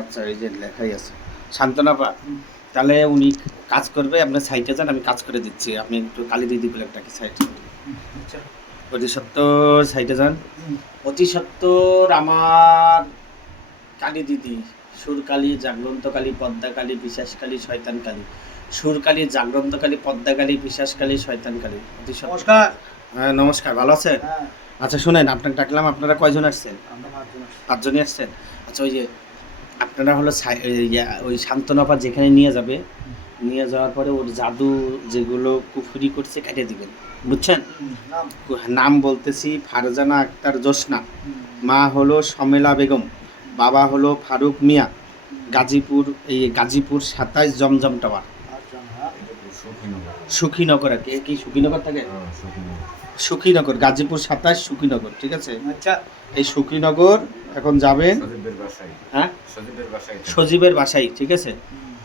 আচ্ছা, এই যে লেখাই আছে শান্তনাপা। তাহলে উনি কাজ করবে, আপনার সাইটে যান, আমি কাজ করে দিচ্ছি। আপনি একটু কালী দিদি বলে একটা সাইট, আচ্ছা। অতি সত্তর সাইটে যান। অতি সত্তর আমার কালী দিদি, সুরকালী, জাগ্রন্তকালী, পদ্মাকালী, বিশ্বাসকালী, শয়তানকালী। সুরকালী, জাগ্রন্তকালী, পদ্মাকালী, বিশ্বাসকালী, শয়তানকালী। অতি সত্তর। নমস্কার। হ্যাঁ নমস্কার, ভালো আছেন? হ্যাঁ, আচ্ছা শুনেন, আপনাকে ডাকলাম, আপনারা কয়জন আসছেন? আমরা 5 জন আসছি। 5 জনই আসছেন। আচ্ছা, ওই যে আপনারা হলো ওই শান্তনাপা যেখানে নিয়ে যাবে, নিয়ে যাওয়ার পরে ওর জাদু যেগুলো কুফুরি করছে কেটে দিবেন, বুঝছেন? নাম? নাম বলতেছি ফারজানা আক্তার জোসনা, হুম, মা হলো সমেলা বেগম, বাবা হলো ফারুক মিয়া, গাজীপুর, এই গাজীপুর 27 জমজম টাওয়ার, 5 জন, হ্যাঁ। সুখীনগর। আর কি সুখীনগর থাকে? সুখীনগর, গাজীপুর 27 সুখীনগর, ঠিক আছে? আচ্ছা। এই সুখীনগর এখন যাবেন। হ্যাঁ, সজীবের বাসায়, ঠিক আছে?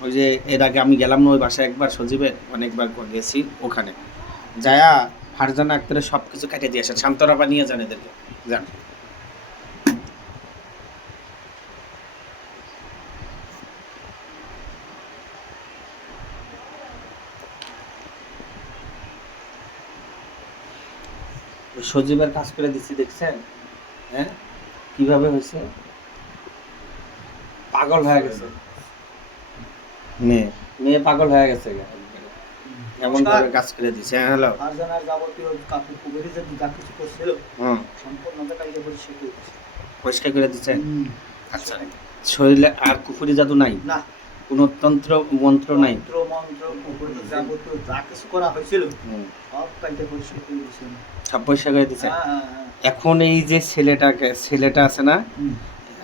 ওই যে এর আগে আমি গেলাম না ওই বাসায় একবার, সজীবের অনেকবার গেছি ওখানে। যায়া ফারজানা আক্তারের সব কিছু কেটে দিয়ে আসেন, শান্তনাপা নিয়ে যান এদেরকে, যান। ওই সজীবের কাজ করে দিচ্ছি, দেখছেন? হ্যাঁ, কিভাবে হয়েছে? পাগল হয়ে গেছে মেয়ে, মেয়ে পাগল হয়ে গেছে এমন ভাবে কাজ করে দিচ্ছে। হ্যাঁ, হ্যালো। 5 জনের যাবতীয় কাপড় কুবেরি যে যা কিছু করছিল, হুম, সম্পূর্ণ কালকে পরিষ্কার করে দিয়েছে। পরিষ্কার করে দিচ্ছেন। আচ্ছা, শরীরে আর কুফুরি জাদু নাই? না, কোনো তন্ত্র মন্ত্র নাই? মন্ত্র কুবেরি যাবতীয় যা কিছু করা হয়েছিল, হুম, সব কালকে পরিষ্কার করে দিয়েছে। সব পরিষ্কার করে দিচ্ছেন। হ্যাঁ, হ্যাঁ, হ্যাঁ। এখন এই যে ছেলেটা আছে না, হুম,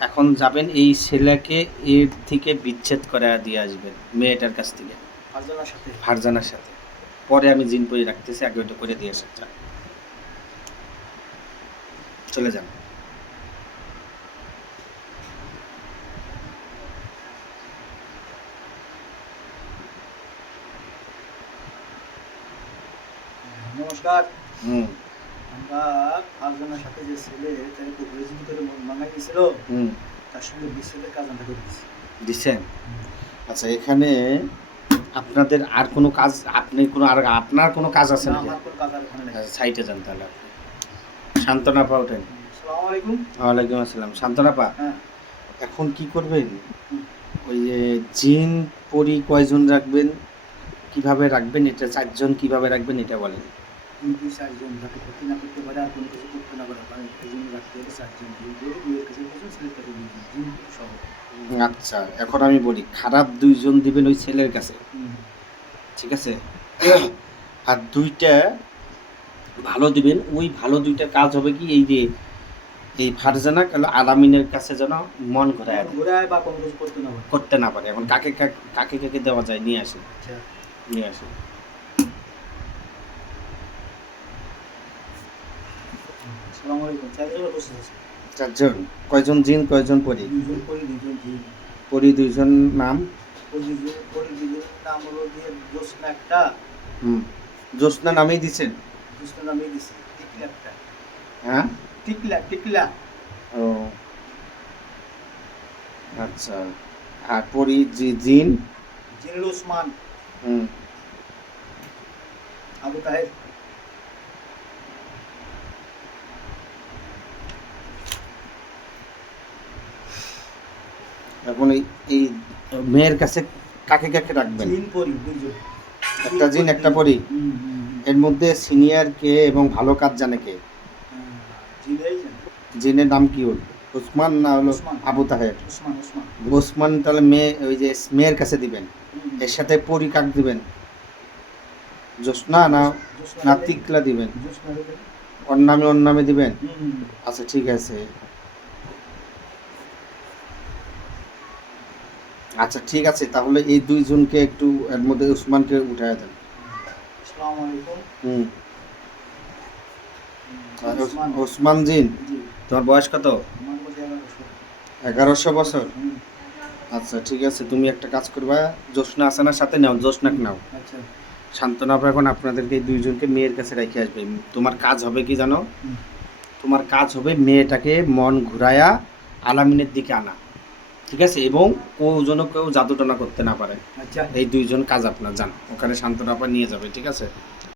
এখন যাবেন এই ছেলেকে এর থেকে বিচ্ছেদ করে দিয়ে আসবেন মেয়েটার কাছ থেকে, 5 জনের সাথে। ফারজানার সাথে। পরে আমি জিন পরি রাখতেছি, আগে ওটা করে দিয়ে আসেন, যান। চলে যান। নমস্কার। হুম, আমরা 5 জনের সাথে যে ছেলে তাকে কুবেরি যদি করে মাঙ্গাই দিয়েছিল, হুম, তার সঙ্গে বিচ্ছেদের কাজ আমরা করে দিয়েছি। দিচ্ছেন। আচ্ছা, এখানে আপনাদের আর কোনো কাজ, আপনি কোনো আর আপনার কোনো কাজ আছে না, নাকি? আমার কোনো কাজ আর ওখানে নেই। সাইটে যান তাহলে আপনি। শান্তনাপা ওঠেন। আসসালামু আলাইকুম। ওয়ালাইকুম আসসালাম। শান্তনাপা, হ্যাঁ। এখন কি করবেন? হুম। ওই যে জিন পরি কয়জন রাখবেন, কিভাবে রাখবেন, এটা 4 জন কিভাবে রাখবেন এটা বলেন। 3-4 জন যাতে ক্ষতি না করতে পারে আর কোনো কিছু করতে না পারে, কারণ এই জন্য রাখতে হবে 4 জন। দুইয়ের কাছে 2 জন, ছেলের কাছে 2 জন, জিন সহ। আচ্ছা, এখন আমি বলি, খারাপ 2 জন দিবেন ওই ছেলের কাছে, হুম। ঠিক আছে? আর 2টা ভালো দিবেন। ওই ভালো 2টা কাজ হবে কি, এই যে এই ফারজানা কাল আলামিনের কাছে যেন মন ঘোরায় দেয়, ঘুরায় বা কোনো কিছু করতে না পারে। করতে না পারে। এখন কাকে কাকে কাকে দেওয়া যায়, নিয়ে আসে, আচ্ছা। নিয়ে আসে। আসসালামু আলাইকুম। 4 জনের বসে আছে। 4 জন। কয়জন জিন কয়জন পরি? 2 জন পরি, 2 জন জিন। পরি 2 জন নাম? পরি 2 জনের নাম হলো দিয়ে জোসনা একটা, হুম, জ্যোৎস্না নামেই দিছেন? জোসনা নামেই দিছি। টিকলা একটা। হ্যাঁ, টিকলা। ও আচ্ছা। আর পরি জিন? জিনুল ওসমান, হুম, আবু তাহের। এখন এই এই মেয়ের কাছে কাকে কাকে রাখবেন? জিন পরি 2 জন। একটা জিন একটা পরি। এর মধ্যে সিনিয়র কে এবং ভালো কাজ জানে কে? জিনেই জানে। জিনের নাম কি হল? ওসমান না হলো ওসমান। আবু তাহের? ওসমান। ওসমান। তাহলে মেয়ে, ওই যে মেয়ের কাছে দিবেন। এর সাথে পরি কাক দিবেন? জ্যোৎস্না না না তিকলা দিবেন? জোসনা দেবে। ওর নামে দিবেন? হুম। আচ্ছা ঠিক আছে। আচ্ছা ঠিক আছে, তাহলে এই 2 জনকে একটু এর মধ্যে উসমানকে উঠায় দেন। আসসালামু আলাইকুম। হুম। আর ওসমান। ওসমান জিন, জি। তোমার বয়স কত? আমার বয়স 1100। 1100 বছর। হুম। আচ্ছা ঠিক আছে, তুমি একটা কাজ করবা, জ্যোৎস্না আসানার সাথে নাও, জ্যোৎস্নাকে নাও। আচ্ছা। শান্তনাপা এখন আপনাদেরকে এই 2 জনকে মেয়ের কাছে রেখে আসবে। তোমার কাজ হবে কি জানো? তোমার কাজ হবে মেয়েটাকে মন ঘুরায়া আলামিনের দিকে আনা, ঠিক আছে, এবং যেন কেউ জাদুটনা করতে না পারে। আচ্ছা এই 2 জন কাজ আপনার যান, ওখানে শান্তনা আপা নিয়ে যাবে, ঠিক আছে।